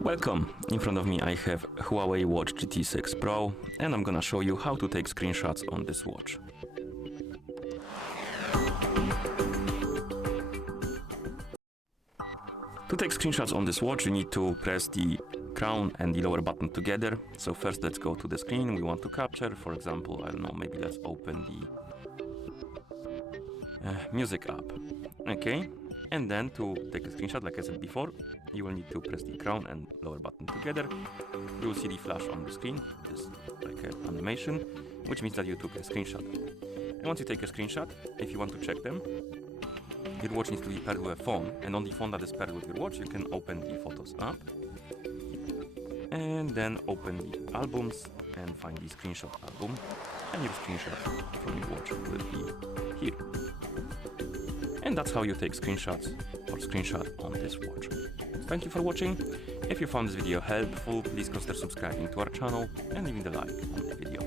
Welcome! In front of me I have HUAWEI Watch GT 6 Pro and I'm gonna show you how to take screenshots on this watch. To take screenshots on this watch you need to press the crown and the lower button together. So first let's go to the screen we want to capture. For example, I don't know, maybe let's open the music app. Okay, and then to take a screenshot, like I said before, you will need to press the crown and lower button together. You will see the flash on the screen, this like an animation, which means that you took a screenshot. And once you take a screenshot, if you want to check them, your watch needs to be paired with a phone, and on the phone that is paired with your watch, you can open the Photos app, and then open the albums and find the screenshot album, and your screenshot from your watch will be here. And that's how you take screenshots or screenshot on this watch. Thank you for watching. If you found this video helpful, please consider subscribing to our channel and leaving the like on the video.